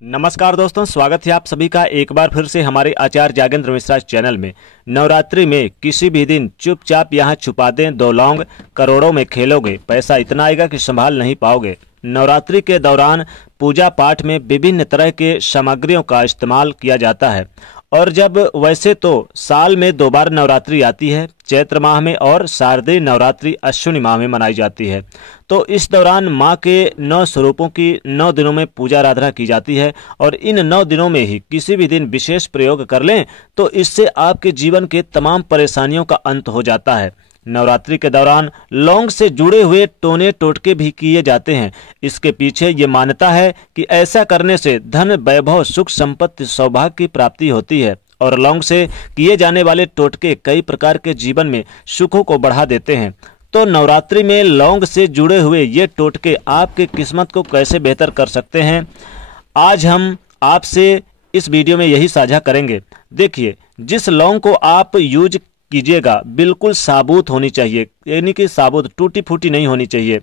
नमस्कार दोस्तों, स्वागत है आप सभी का एक बार फिर से हमारे आचार्य जागेंद्र मिश्रा चैनल में। नवरात्रि में किसी भी दिन चुपचाप यहाँ छुपा दें 2 लौंग, करोड़ों में खेलोगे, पैसा इतना आएगा कि संभाल नहीं पाओगे। नवरात्रि के दौरान पूजा पाठ में विभिन्न तरह के सामग्रियों का इस्तेमाल किया जाता है और जब वैसे तो साल में 2 बार नवरात्रि आती है, चैत्र माह में और शारदीय नवरात्रि अश्विनी माह में मनाई जाती है। तो इस दौरान माँ के 9 स्वरूपों की 9 दिनों में पूजा आराधना की जाती है और इन 9 दिनों में ही किसी भी दिन विशेष प्रयोग कर लें तो इससे आपके जीवन के तमाम परेशानियों का अंत हो जाता है। नवरात्रि के दौरान लौंग से जुड़े हुए टोने टोटके भी किए जाते हैं। इसके पीछे ये मान्यता है कि ऐसा करने से धन, वैभव, सुख, संपत्ति, सौभाग्य की प्राप्ति होती है और लौंग से किए जाने वाले टोटके कई प्रकार के जीवन में सुखों को बढ़ा देते हैं। तो नवरात्रि में लौंग से जुड़े हुए ये टोटके आपके किस्मत को कैसे बेहतर कर सकते हैं, आज हम आपसे इस वीडियो में यही साझा करेंगे। देखिए, जिस लौंग को आप यूज कीजिएगा बिल्कुल साबुत होनी चाहिए, यानी कि साबुत, टूटी फूटी नहीं होनी चाहिए,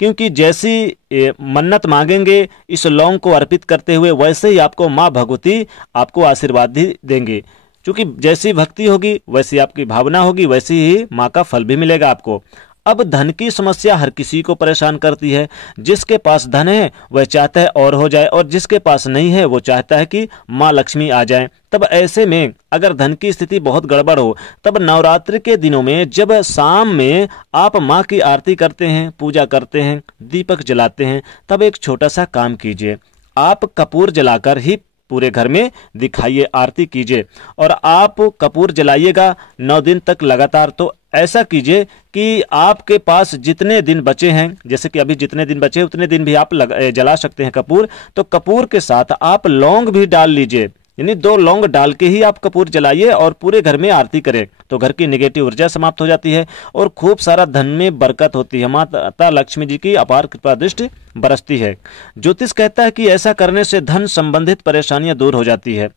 क्योंकि जैसी मन्नत मांगेंगे इस लौंग को अर्पित करते हुए वैसे ही आपको माँ भगवती आपको आशीर्वाद भी देंगे। क्योंकि जैसी भक्ति होगी वैसी आपकी भावना होगी, वैसी ही माँ का फल भी मिलेगा आपको। अब धन की समस्या हर किसी को परेशान करती है। जिसके पास धन है वह चाहता है और हो जाए, और जिसके पास नहीं है वो चाहता है कि माँ लक्ष्मी आ जाए। तब ऐसे में अगर धन की स्थिति बहुत गड़बड़ हो, तब नवरात्रि के दिनों में जब शाम में आप माँ की आरती करते हैं, पूजा करते हैं, दीपक जलाते हैं, तब एक छोटा सा काम कीजिए। आप कपूर जलाकर ही पूरे घर में दिखाइए, आरती कीजिए और आप कपूर जलाइएगा 9 दिन तक लगातार। तो ऐसा कीजिए कि आपके पास जितने दिन बचे हैं, जैसे कि अभी जितने दिन बचे उतने दिन भी आप जला सकते हैं कपूर। तो कपूर के साथ आप लौंग भी डाल लीजिए, यानी 2 लौंग डाल के ही आप कपूर जलाइए और पूरे घर में आरती करें। तो घर की नेगेटिव ऊर्जा समाप्त हो जाती है और खूब सारा धन में बरकत होती है। माता लक्ष्मी जी की अपार कृपा दृष्टि बरसती है। ज्योतिष कहता है कि ऐसा करने से धन संबंधित परेशानियां दूर हो जाती है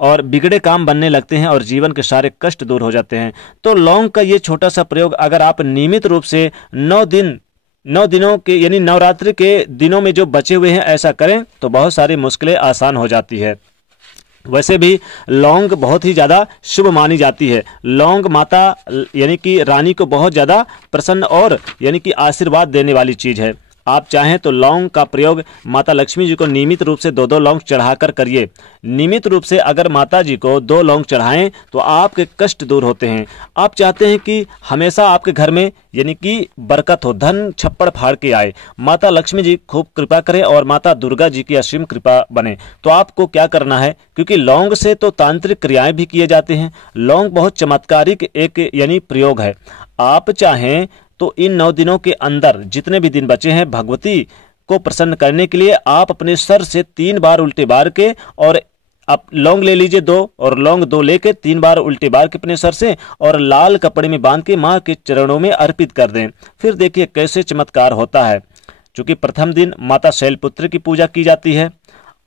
और बिगड़े काम बनने लगते हैं और जीवन के सारे कष्ट दूर हो जाते हैं। तो लौंग का ये छोटा सा प्रयोग अगर आप नियमित रूप से 9 दिनों के, यानी नवरात्रि के दिनों में जो बचे हुए हैं, ऐसा करें तो बहुत सारी मुश्किलें आसान हो जाती है। वैसे भी लौंग बहुत ही ज़्यादा शुभ मानी जाती है। लौंग माता यानी कि रानी को बहुत ज़्यादा प्रसन्न और यानी कि आशीर्वाद देने वाली चीज़ है। आप चाहें तो लौंग का प्रयोग माता लक्ष्मी जी को नियमित रूप से 2-2 लौंग चढ़ाकर करिए। नियमित रूप से अगर माता जी को 2 लौंग चढ़ाएं तो आपके कष्ट दूर होते हैं। आप चाहते हैं कि हमेशा आपके घर में यानी कि बरकत हो, धन छप्पड़ फाड़ के आए, माता लक्ष्मी जी खूब कृपा करें और माता दुर्गा जी की असीम कृपा बने। तो आपको क्या करना है, क्योंकि लौंग से तो तांत्रिक क्रियाएं भी किए जाते हैं। लौंग बहुत चमत्कारिक एक यानी प्रयोग है। आप चाहें तो इन 9 दिनों के अंदर जितने भी दिन बचे हैं, भगवती को प्रसन्न करने के लिए आप अपने सर से 3 बार उल्टे बार के और आप लौंग ले लीजिए 2 और लौंग 2 लेके 3 बार उल्टे बार के अपने सर से और लाल कपड़े में बांध के माँ के चरणों में अर्पित कर दें। फिर देखिए कैसे चमत्कार होता है। चूंकि प्रथम दिन माता शैलपुत्री की पूजा की जाती है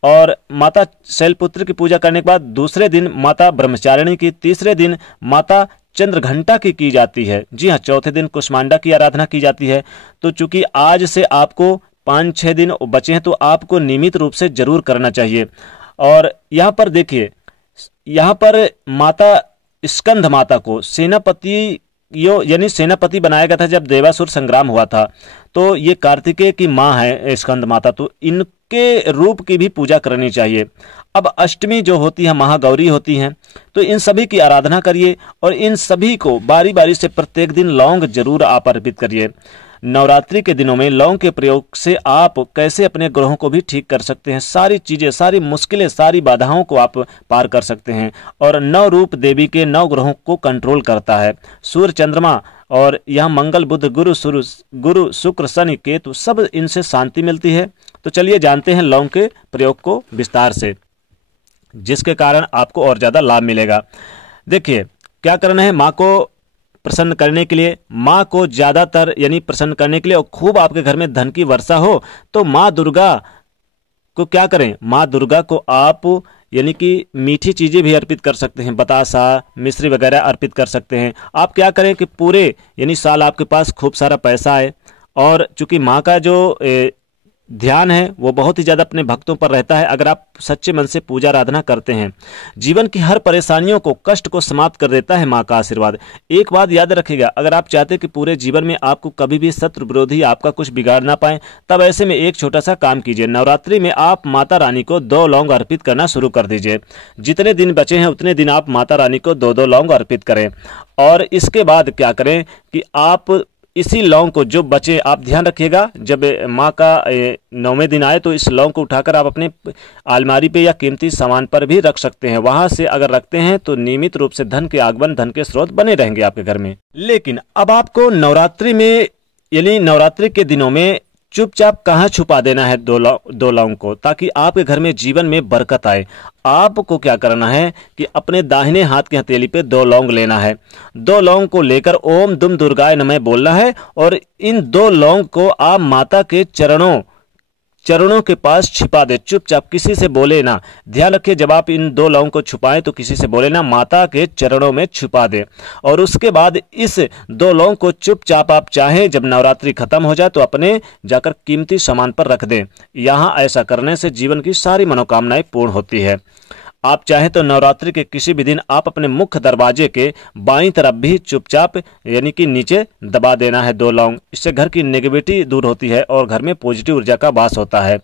और माता शैलपुत्री की पूजा करने के बाद दूसरे दिन माता ब्रह्मचारिणी की, तीसरे दिन माता चंद्रघंटा की जाती है। जी हाँ, चौथे दिन कुष्मांडा की आराधना की जाती है। तो चूंकि आज से आपको 5-6 दिन बचे हैं तो आपको नियमित रूप से जरूर करना चाहिए। और यहाँ पर देखिए, यहाँ पर माता स्कंद माता को सेनापति यानी सेनापति बनाया गया था जब देवासुर संग्राम हुआ था। तो ये कार्तिकेय की माँ है स्कंद माता, तो इनके रूप की भी पूजा करनी चाहिए। अब अष्टमी जो होती है महागौरी होती हैं, तो इन सभी की आराधना करिए और इन सभी को बारी बारी से प्रत्येक दिन लौंग जरूर आप अर्पित करिए। नवरात्रि के दिनों में लौंग के प्रयोग से आप कैसे अपने ग्रहों को भी ठीक कर सकते हैं, सारी चीजें, सारी मुश्किलें, सारी बाधाओं को आप पार कर सकते हैं। और 9 रूप देवी के 9 ग्रहों को कंट्रोल करता है। सूर्य, चंद्रमा और यहाँ मंगल, बुध, गुरु, शुक्र, शनि, केतु, सब इनसे शांति मिलती है। तो चलिए जानते हैं लौंग के प्रयोग को विस्तार से, जिसके कारण आपको और ज्यादा लाभ मिलेगा। देखिए क्या करना है, माँ को प्रसन्न करने के लिए, माँ को ज्यादातर यानी प्रसन्न करने के लिए और खूब आपके घर में धन की वर्षा हो, तो माँ दुर्गा को क्या करें, माँ दुर्गा को आप यानी कि मीठी चीजें भी अर्पित कर सकते हैं, बतासा, मिश्री वगैरह अर्पित कर सकते हैं। आप क्या करें कि पूरे यानी साल आपके पास खूब सारा पैसा आए और चूंकि माँ का जो ध्यान है वो बहुत ही ज्यादा अपने भक्तों पर रहता है अगर आप सच्चे मन से पूजा आराधना करते हैं। जीवन की हर परेशानियों को, कष्ट को समाप्त कर देता है माँ का आशीर्वाद। एक बात याद रखिएगा, अगर आप चाहते हैं कि पूरे जीवन में आपको कभी भी शत्रु विरोधी आपका कुछ बिगाड़ ना पाए, तब ऐसे में एक छोटा सा काम कीजिए। नवरात्रि में आप माता रानी को 2 लौंग अर्पित करना शुरू कर दीजिए। जितने दिन बचे हैं उतने दिन आप माता रानी को 2-2 लौंग अर्पित करें। और इसके बाद क्या करें कि आप इसी लौंग को जो बचे, आप ध्यान रखिएगा, जब माँ का 9वें दिन आए तो इस लौंग को उठाकर आप अपने अलमारी पे या कीमती सामान पर भी रख सकते हैं। वहां से अगर रखते हैं तो नियमित रूप से धन के आगमन, धन के स्रोत बने रहेंगे आपके घर में। लेकिन अब आपको नवरात्रि में, यानी नवरात्रि के दिनों में चुपचाप कहाँ छुपा देना है 2 लौंग को, ताकि आपके घर में जीवन में बरकत आए। आपको क्या करना है कि अपने दाहिने हाथ की हथेली पे 2 लौंग लेना है। 2 लौंग को लेकर ओम दुम दुर्गाय नमः बोलना है और इन 2 लौंग को आप माता के चरणों के पास छिपा दे। चुपचाप, किसी से बोले ना। ध्यान रखिए, जब आप इन 2 लौंग को छुपाएं तो किसी से बोले ना, माता के चरणों में छुपा दे। और उसके बाद इस 2 लौंग को चुपचाप आप चाहें जब नवरात्रि खत्म हो जाए तो अपने जाकर कीमती सामान पर रख दें। यहाँ ऐसा करने से जीवन की सारी मनोकामनाएं पूर्ण होती है। आप चाहें तो नवरात्रि के किसी भी दिन आप अपने मुख्य दरवाजे के बाईं तरफ भी चुपचाप, यानी कि नीचे दबा देना है 2 लौंग। इससे घर की नेगेटिविटी दूर होती है और घर में पॉजिटिव ऊर्जा का वास होता है।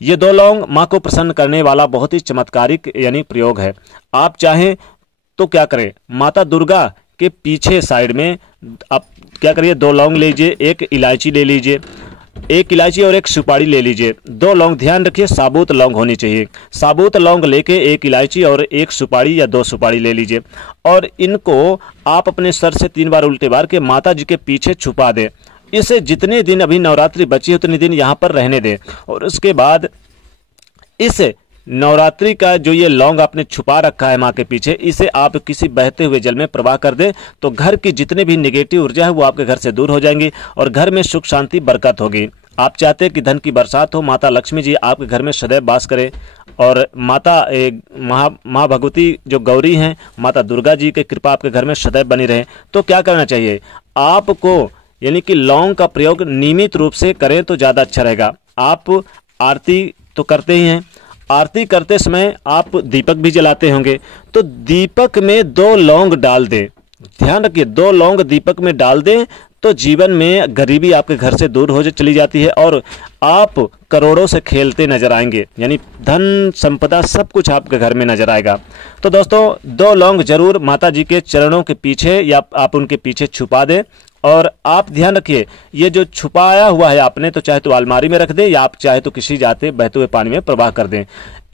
ये 2 लौंग माँ को प्रसन्न करने वाला बहुत ही चमत्कारिक यानी प्रयोग है। आप चाहें तो क्या करें, माता दुर्गा के पीछे साइड में आप क्या करिए, 2 लौंग लीजिए, 1 इलायची ले लीजिए, 1 इलायची और 1 सुपारी ले लीजिए। 2 लौंग, ध्यान रखिए साबुत लौंग होनी चाहिए। साबुत लौंग लेके 1 इलायची और 1 सुपारी या 2 सुपारी ले लीजिए और इनको आप अपने सर से 3 बार उल्टे बार के माता जी के पीछे छुपा दें। इसे जितने दिन अभी नवरात्रि बची है उतने दिन यहाँ पर रहने दें। और उसके बाद इस नवरात्रि का जो ये लौंग आपने छुपा रखा है माँ के पीछे, इसे आप किसी बहते हुए जल में प्रवाह कर दें तो घर की जितने भी नेगेटिव ऊर्जा है वो आपके घर से दूर हो जाएंगी और घर में सुख शांति बरकत होगी। आप चाहते हैं कि धन की बरसात हो, माता लक्ष्मी जी आपके घर में सदैव वास करे और माता माँ भगवती जो गौरी हैं, माता दुर्गा जी की कृपा आपके घर में सदैव बनी रहे, तो क्या करना चाहिए आपको, यानी कि लौंग का प्रयोग नियमित रूप से करें तो ज़्यादा अच्छा रहेगा। आप आरती तो करते ही हैं, आरती करते समय आप दीपक भी जलाते होंगे, तो दीपक में 2 लौंग डाल दें। ध्यान रखिए, 2 लौंग दीपक में डाल दें तो जीवन में गरीबी आपके घर से दूर हो चली जाती है और आप करोड़ों से खेलते नजर आएंगे, यानी धन संपदा सब कुछ आपके घर में नजर आएगा। तो दोस्तों 2 लौंग जरूर माता जी के चरणों के पीछे या आप उनके पीछे छुपा दें। और आप ध्यान रखिए, ये जो छुपाया हुआ है आपने, तो चाहे तो अलमारी में रख दें या आप चाहे तो किसी जाते बहते हुए पानी में प्रवाह कर दें।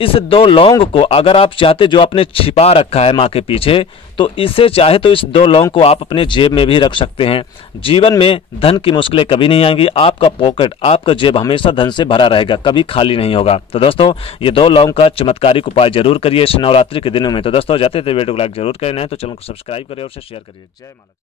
इस 2 लौंग को अगर आप चाहते, जो आपने छिपा रखा है माँ के पीछे, तो इसे चाहे तो इस 2 लौंग को आप अपने जेब में भी रख सकते हैं। जीवन में धन की मुश्किलें कभी नहीं आएंगी, आपका पॉकेट, आपका जेब हमेशा धन से भरा रहेगा, कभी खाली नहीं होगा। तो दोस्तों ये 2 लौंग का चमत्कारिक उपाय जरूर करिए इस नवरात्रि के दिनों में। तो दोस्तों जाते थे वीडियो को लाइक जरूर करना है, तो चैनल को सब्सक्राइब करिए और शेयर करिए। जय माता।